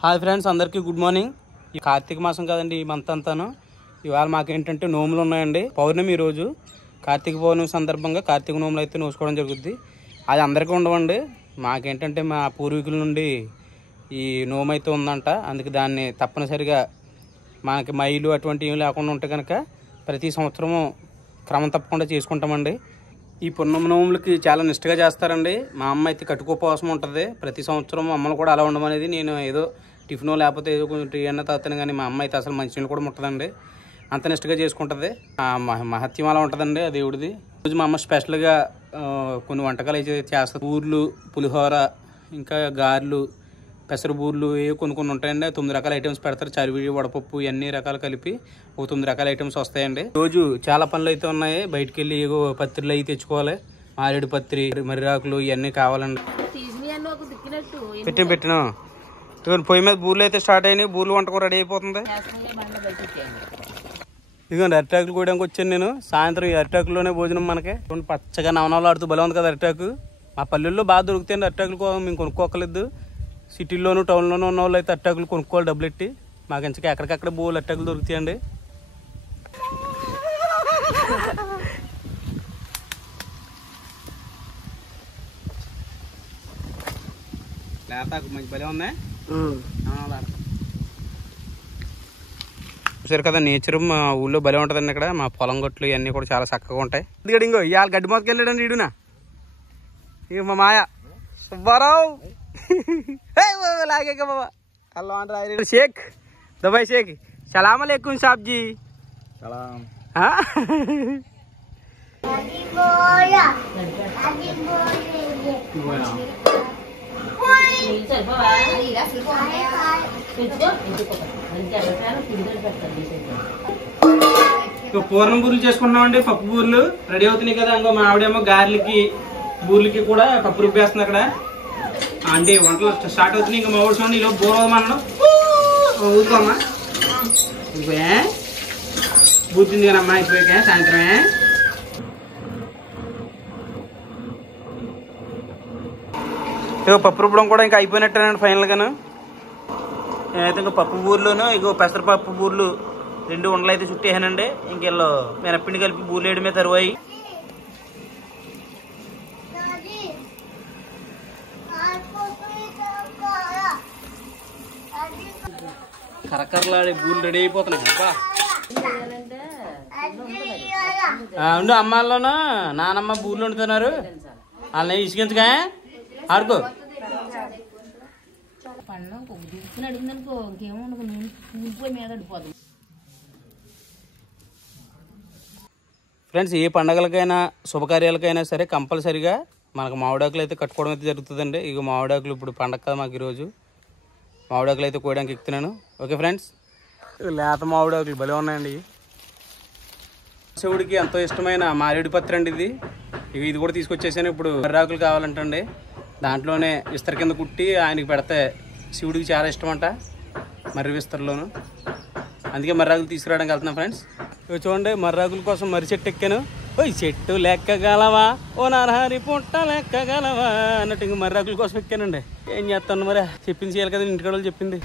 Hi friends, అందరికీ good morning. ఈ కార్తీక మాసం కదండి, ఈ మంత్ అంతాను. ఇవాళ మాకేంటంటే నోములు ఉన్నాయండి. పౌర్ణమి రోజు కార్తీక పౌర్ణమి సందర్భంగా కార్తీక నోములు అయితే నోసుకోవడం జరుగుద్ది. అది అందరికీ ఉండవండి. మాకేంటంటే మా పూర్వీకుల నుండి ఈ నోము అయితే ఉందంట. అందుకే దాన్ని తప్పనిసరిగా మనకి మైలు అటువంటివి లేకుండా ఉంటే కనుక ప్రతి సంవత్సరము క్రమం తప్పకుండా చేసుకుంటామండి. ఈ పున్నమ నోములకి చాలా నిష్టగా చేస్తారండి. మా అమ్మ అయితే కట్టుకోపోవసం ఉంటుంది. ప్రతి సంవత్సరం అమ్మను కూడా అలా ఉండమనేది. నేను ఏదో టిఫినో లేకపోతే ఏదో కొంచెం టీ అన్న తాగుతాను, కానీ మా అమ్మ అయితే అసలు మంచినీళ్ళు కూడా ముట్టదండి. అంత నిష్టగా చేసుకుంటుంది. మహత్యం అలా ఉంటుందండి ఆ దేవుడిది. రోజు మా అమ్మ స్పెషల్గా కొన్ని వంటకాలు అయితే చేస్తుంది. బూర్లు, పులిహోర, ఇంకా గారెలు, పెసర బూర్లు కొన్ని ఉంటాయండి. 9 రకాల ఐటమ్స్ పెడతారు. చరివిడి, వడపప్పు ఇవన్నీ రకాలు కలిపి 9 రకాల ఐటమ్స్ వస్తాయండి. రోజు చాలా పనులు అయితే ఉన్నాయి. బయటికి వెళ్ళి ఏవో పత్రిలు అవి తెచ్చుకోవాలి. మారేడు పత్రి, మర్రాకులు ఇవన్నీ కావాలండి. పెట్టినా పొయ్యి మీద బూర్లు అయితే స్టార్ట్ అయినాయి. బూర్లు వంట కూడా రెడీ అయిపోతుంది. ఇదిగోండి అరిటాకులు కోయడానికి వచ్చాను నేను. సాయంత్రం ఈ అరిటాకుల్లోనే భోజనం మనకి. పచ్చగా నవనవలాడుతూ బలం ఉంది కదా అరిటాకు. మా పల్లెల్లో బాగా దొరుకుతాయండి అరిటాకులు. మేము కొనుక్కోకలేదు. సిటీల్లోనూ టౌన్లోనూ ఉన్న వాళ్ళు అయితే అరిటాకులు కొనుక్కోవాలి డబ్బులు ఎట్టి. మాకు ఇంచక ఎక్కడికక్కడ బోలు అరిటాకులు దొరుకుతాయండి. లేతాకు మంచి బలే ఉన్నాయి. చూసారు కదా నేచర్ మా ఊళ్ళో బలే ఉంటుందండి. ఇక్కడ మా పొలం గట్లు ఇవన్నీ కూడా చాలా చక్కగా ఉంటాయి. ఎందుకంటే ఇంకో ఇవాళ గడ్డి మొదకి వెళ్ళాడండి ఈడునా. ఇక మా మాయ సుబ్బారావు लागे का बाबा अल्लाह शेख दबाई शेख सलाम अलैकुम साहब जी. सलाम. हाँ పూర్ణం బూర్లు చేసుకున్నామండి. పప్పు బూర్లు రెడీ అవుతున్నాయి కదా. ఇంకో మా ఆవిడేమో గారెలకి బూర్లకి కూడా పప్పు రుబ్బేస్తుంది అక్కడ. అంటే వంటలు స్టార్ట్ అవుతున్నాయి. ఇంకా మా ఊరు చూడండి ఈలో బోరమన్నాడు. ఊరుకోమ్మా ఇప్పుడే బూర్తింది కదమ్మా. అయిపోయాక సాయంత్రమే ఇగో పప్పు రుబ్బడం కూడా ఇంకా అయిపోయినట్టేనండి ఫైనల్ గాను. నేనైతే ఇంకా పప్పు బూర్లును ఇగో పెసరపప్పు బూర్లు 2 ఉండలు అయితే చుట్టేసానండి. ఇంకెళ్ళో మినప్పిండి కలిపి బూర్లు వేయడమే తరువాయి. కరకరలాడే బూర్లు రెడీ అయిపోతున్నాయి. ఉండు అమ్మాల్లోనూ నానమ్మ బూర్లు వండుతున్నారు. వాళ్ళని ఇసుకించగా ఆడుకో. ఫ్రెండ్స్, ఏ పండగలకైనా శుభకార్యాలకైనా సరే కంపల్సరిగా మనకు మామిడాకులు అయితే కట్టుకోవడం అయితే జరుగుతుందండి. ఇక మామిడాకులు ఇప్పుడు పండగ కదా మాకు ఈరోజు. మామిడాకులు అయితే కోయడానికి ఎక్కుతున్నాను. ఓకే ఫ్రెండ్స్, లేత మామిడాకులు భలే ఉన్నాయండి. శివుడికి ఎంతో ఇష్టమైన మారేడు పత్రి అండి ఇది. ఇది కూడా తీసుకొచ్చేసాను. ఇప్పుడు మర్రాకులు కావాలంటండి. దాంట్లోనే విస్తర కింద కుట్టి ఆయనకి పెడితే శివుడికి చాలా ఇష్టం అంట, మర్రి విస్తరలోను. అందుకే మర్రాకులు తీసుకురావడానికి వెళ్తున్నాను ఫ్రెండ్స్. ఇవి చూడండి, మర్రాకుల కోసం మర్రి చెట్టు ఎక్కాను. ఓయ్ చెట్టు లెక్కగలవా ఓ నరహరి పుట్ట లెక్కగలవా అన్నట్టు ఇంక మర్రాకుల కోసం ఎక్కానండి. ఏం చేస్తాను మరి, చెప్పింది చేయాలి కదా, ఇంటికాడ వాళ్ళు చెప్పింది.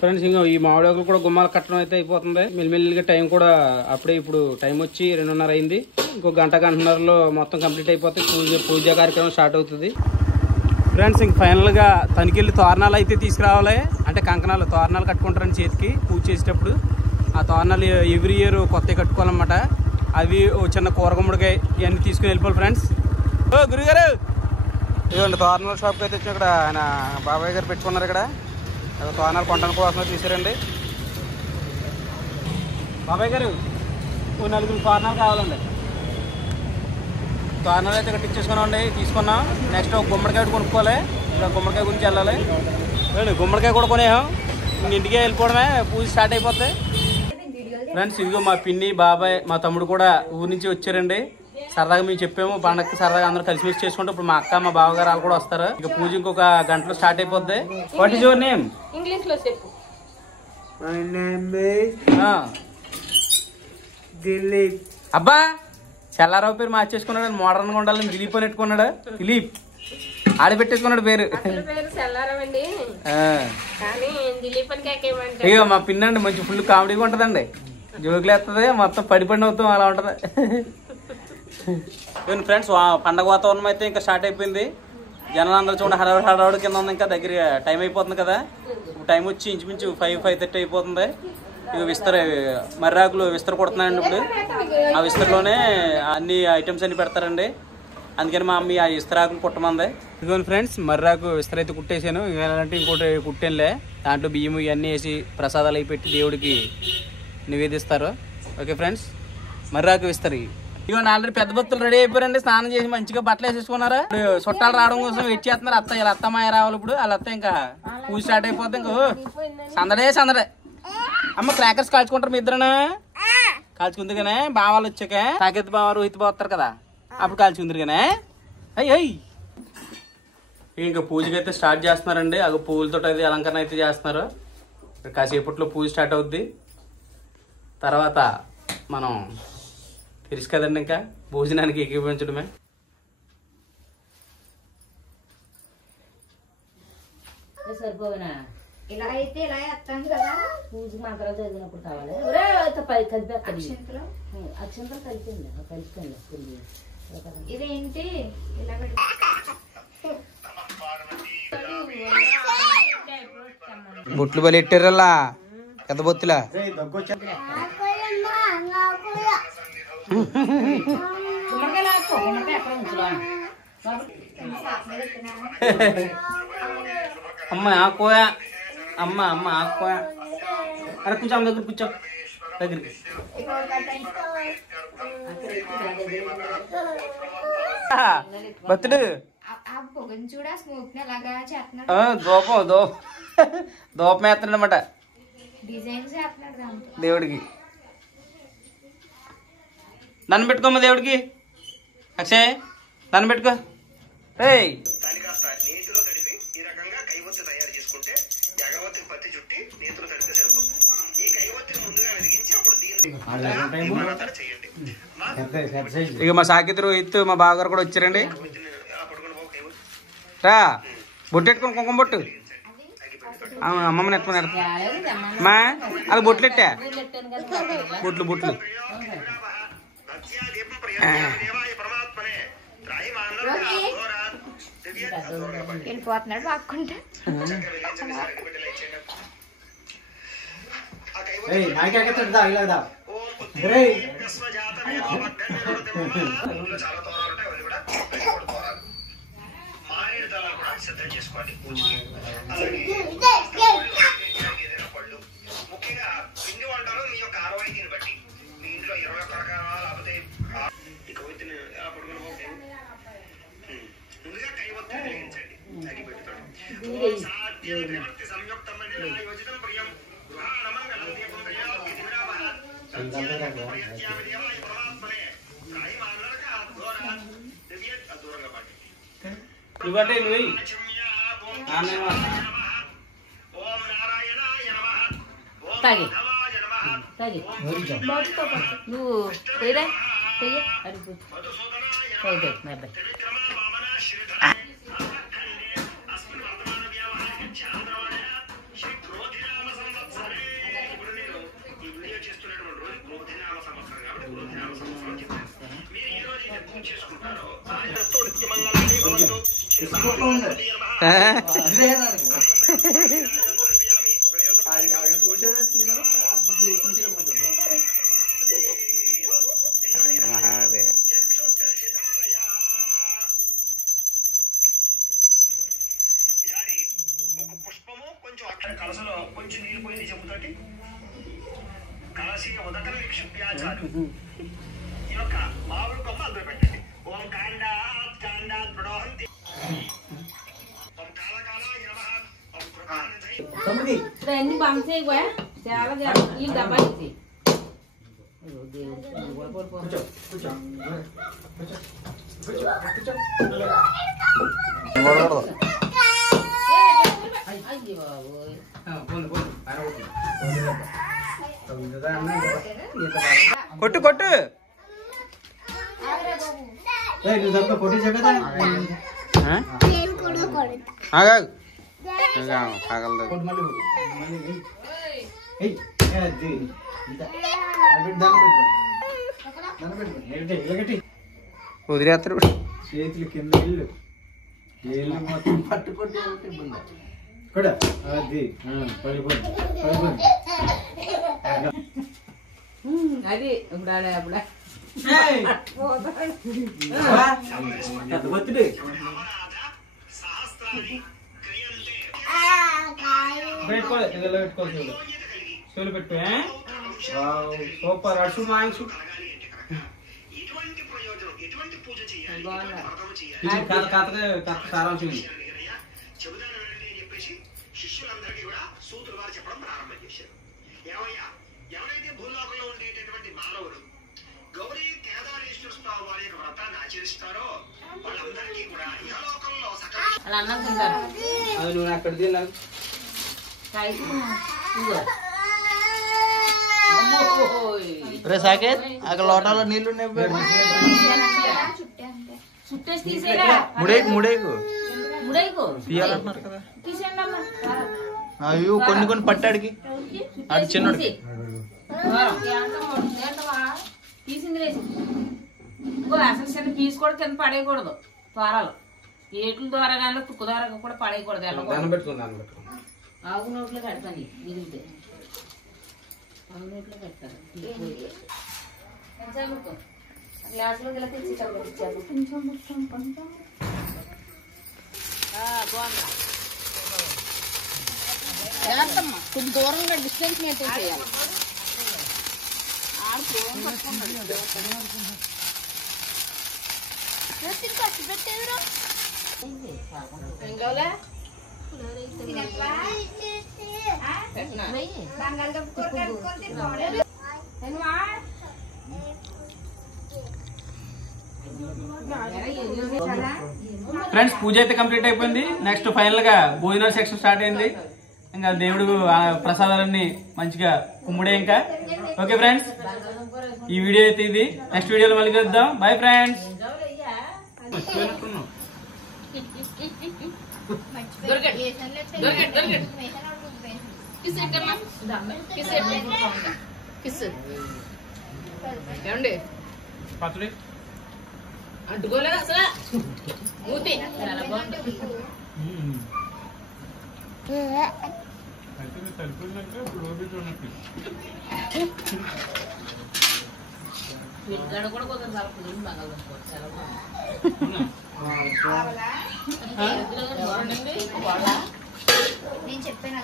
ఫ్రెండ్స్, ఇంకా ఈ మామిడాకులు కూడా గుమ్మాలు కట్టడం అయితే అయిపోతుంది. మెల్లిమెల్లిగా టైం కూడా అప్పుడే ఇప్పుడు టైం వచ్చి 2:30 అయింది. ఇంకో గంటన్నరలో మొత్తం కంప్లీట్ అయిపోతే పూజా కార్యక్రమం స్టార్ట్ అవుతుంది. ఫ్రెండ్స్, ఇంక ఫైనల్గా తనికెళ్ళి తోరణాలు అయితే తీసుకురావాలి. అంటే కంకణాలు తోరణాలు కట్టుకుంటారని చేతికి పూజ చేసేటప్పుడు. ఆ తోరణాలు ఎవ్రీ ఇయర్ కొత్తవి కట్టుకోవాలన్నమాట. అవి చిన్న కూరగుమ్మడికాయ ఇవన్నీ తీసుకుని వెళ్ళిపోవాలి ఫ్రెండ్స్. ఓ గురుగారు, ఇదిగోండి తోరణాల షాప్కి అయితే వచ్చి ఇక్కడ ఆయన బాబాయ్ గారు పెట్టుకున్నారు. ఇక్కడ తోరణాలు కొనడానికి కోసం తీసారండి. బాబాయ్ గారు, 4 తోరణాలు కావాలండి. తోరణాలు అయితే కట్టించేసుకున్నామండి, తీసుకున్నాం. నెక్స్ట్ ఒక గుమ్మడికాయ కొనుక్కోవాలి. ఇంకా గుమ్మడికాయ గురించి వెళ్ళాలి. గుమ్మడికాయ కూడా కొనేసాం. ఇంటికే వెళ్ళిపోవడమే, పూజ స్టార్ట్ అయిపోతాయి. ఫ్రెండ్స్, ఇదిగో మా పిన్ని, బాబాయ్, మా తమ్ముడు కూడా ఊరి నుంచి వచ్చారండి. సరదాగా మేము చెప్పాము పండగకి సరదాగా అందరూ కలిసిమెలిసి చేసుకుంటే ఇప్పుడు మా అక్క మా బావగారు వాళ్ళు కూడా వస్తారు. ఇక పూజ ఇంకొక గంటలో స్టార్ట్ అయిపోద్ది. What is your name? English లో చెప్పు. My name is Dilip. అబ్బా చల్లారావు పేరు మార్చేసుకున్నాడు, మోడర్న్ గా ఉండాలని దిలీప్ అని పెట్టుకున్నాడు. దిలీప్ ఆడబెట్టేసుకున్నాడు పేరు. ఇక మా పిన్నండి మంచి ఫుల్ కామెడీగా ఉంటదండి, జోకులు వేస్తుంది, మొత్తం పడిపడిన అవుతాం అలా ఉంటది. ఫ్రెండ్స్ పండగ వాతావరణం అయితే ఇంకా స్టార్ట్ అయిపోయింది. జనాలు అందరూ చూడండి హడావుడి కింద ఉంది. ఇంకా దగ్గర టైం అయిపోతుంది కదా, టైం వచ్చి ఇంచుమించు 5:30 అయిపోతుంది. ఇవి మర్రాకులు విస్తర కొడుతున్నాయండి. ఇప్పుడు ఆ విస్తరలోనే అన్ని ఐటమ్స్ అన్ని పెడతారండి. అందుకని మా అమ్మ ఆ విస్తరాకులు కుట్టమంది. ఇదిగోండి ఫ్రెండ్స్, మర్రాకు విస్తర అయితే కుట్టేసాను. ఇలాంటి ఇంకోటి కుట్టేనులే, దాంట్లో బియ్యం ఇవన్నీ వేసి ప్రసాదాలు అవి పెట్టి దేవుడికి నివేదిస్తారు. Okay friends, మర్రాకు విస్తరి. ఇదిగోండి ఆల్రెడీ పెద్ద భక్తులు రెడీ అయిపోయారండి. స్నానం చేసి మంచిగా బట్టలు వేసేసుకున్నారా. ఇప్పుడు చుట్టాలు రావడం కోసం వెయిట్ చేస్తున్నారు. ఇలా అత్తమాయ రావాలి. ఇప్పుడు వాళ్ళ అత్త ఇంకా పూజ స్టార్ట్ అయిపోతే ఇంకో సందడే. అమ్మ క్రాకర్స్ కాల్చుకుంటారు మీ ఇద్దరునా? కాల్చుకుంది కానీ బావాలు వచ్చాక సాకేత్ బావ రోహిత్ బావ వస్తారు కదా, అప్పుడు కాల్చుకుందరు కానీ. అయ్యి ఇంకా పూజకి అయితే స్టార్ట్ చేస్తున్నారండి. అవి పువ్వులతో అయితే అలంకరణ అయితే చేస్తున్నారు. కాసేపట్లో పూజ స్టార్ట్ అవుద్ది. తర్వాత మనం తెలుసు కదండి ఇంకా భోజనానికి ఏకీభవించడమే. సరిపోయినా ఇలా అయితే ఇలా వేస్తాం కదా, పూజ మంత్రాలు చదివినప్పుడు కావాలి. కలిపి అక్షంతలు కలిపింది. ఇదేంటి ఇలా బొట్లు బలి ఎట్టారల్లా పెద్ద బొత్తులా. అమ్మ ఆకోయా, అమ్మ ఆకోయా. అరే కూర్చో, అమ్మ దగ్గర కూర్చో, దగ్గరికి. బతుడు దూపం వేస్తున్నాడు అనమాట దేవుడికి. దండం పెట్టుకోమ్మా దేవుడికి. అక్షయ్ దండం పెట్టుకో. ఇక మా సాకిత్ రోహిత్ మా బావగారు కూడా వచ్చారండి. రా బొట్టు పెట్టుకోండి, కుంకుమ బొట్టు. అమ్మమ్మని ఎత్తుకుని మా అది బొట్లు ఎట్టా, బొట్లు వెళ్ళిపోతున్నాడు బాక్కుంటా. సిద్ధం చేసుకోండి. ముఖ్యంగా పిండి వంటలు మీ యొక్క ఆరోగ్యాన్ని బట్టి మీ ఇంట్లో 21 రకాల లేకపోతే ఇక ఒత్తిని ఎలా పడుకుని ముందుగా కై ఒత్తిని వెలిగించండి. అగ్గి పెట్టుకోండి. సంయుక్తం యోజితం ప్రియం గృహాణమంగళం దీపం పరమాత్మనే దూరంగా పడి ఇవ్వండి నువ్వు. నువ్వు పోయిరా పోయి అడుగు కలసలో కొంచెం నీళ్ళు పోయింది చెప్పుతోటి కలసి ఉదకం నిక్షిప్యాచారు. ఈ యొక్క మామిడి కొమ్మ అందులో పెట్టండి. ఓం కాండా దృఢోహంతి ఓం కాలకాలాయ నమః ఓం కృపానిధై అన్ని పంపే చాలా ఈ డబ్బా ఇది కొట్టు కొట్టు వదిలేస్తారు చేతులు కింద ఇల్లు ఏళ్ళు మొత్తం పట్టుకుంటే కూడా అది పడిపోయింది పడిపోయింది. అది ఇప్పుడు అప్పుడే బర్త్డే పెట్టుకోవాలి పెట్టుకోవాలి చెవులు పెట్టుకో సూపర్ అడుసు మాంసు ఎటువంటి ప్రయోజనం ఎటువంటి పూజ చేయాలి బాగున్నా. సారాంశం చెబుతాను అని చెప్పేసి శిష్యులందరికీ కూడా సూతులు వారు చెప్పడం ప్రారంభం చేశారు. ఏమయ్యా, ఎవరైతే భూలోకంలో ఉండేటటువంటి మానవులు గౌరీ కేదారేశ్వర స్వామి వారి యొక్క వ్రతాన్ని ఆచరిస్తారో వాళ్ళందరికీ కూడా ఇహలోకంలో సకల అలా అన్నం తింటారు అది నువ్వు అక్కడ తిన్నాను సాకేత్ అక్కడ లోటాలో నీళ్లు చుట్టేసి తీసేరా ముడేకు ముడేకు ముడైకు తీయాలంటున్నారు కదా. తీసేయండి అమ్మా అవి కొన్ని కొన్ని పట్టాడికి ఆడు చిన్నోడికి. తీసింది వేసి ఇంకో అసలు చిన్న పీస్ కూడా కింద పడేయకూడదు త్వరలు ఏట్ల ద్వారా కానీ తుక్కు ద్వారా కూడా పడేయకూడదు వెళ్ళకూడదు. పెట్టుకుందాను ఆవు నోట్లో పెడతాను మిగిలితే ఆవు నోట్లో పెడతాను గ్లాసులో ఇలా తెచ్చి ఇచ్చారు బాగుందా కొంచెం దూరంగా డిస్టెన్స్ మెయింటైన్ చేయాలి ఫ్రెండ్స్ పూజ అయితే కంప్లీట్ అయిపోయింది. నెక్స్ట్ ఫైనల్ గా భోజనాల సెక్షన్ స్టార్ట్ అయింది. ఇంకా దేవుడు ప్రసాదాలన్నీ మంచిగా కుమ్ముడే. ఇంకా ఓకే ఫ్రెండ్స్, ఈ వీడియో అయితే ఇది. నెక్స్ట్ వీడియోలో మళ్ళీ కలుద్దాం. Bye friends. ఏమండి పచ్చడి అంటుకోలేదు అసలు మూతి చాలా బాగుంది కూడా కొంచెం చాలా కుదిరింది బంగాళదుంప చాలా బాగుంది నేను చెప్పాను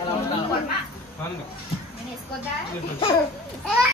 ఎలా ఉంటాను నేను వేసుకోద్దా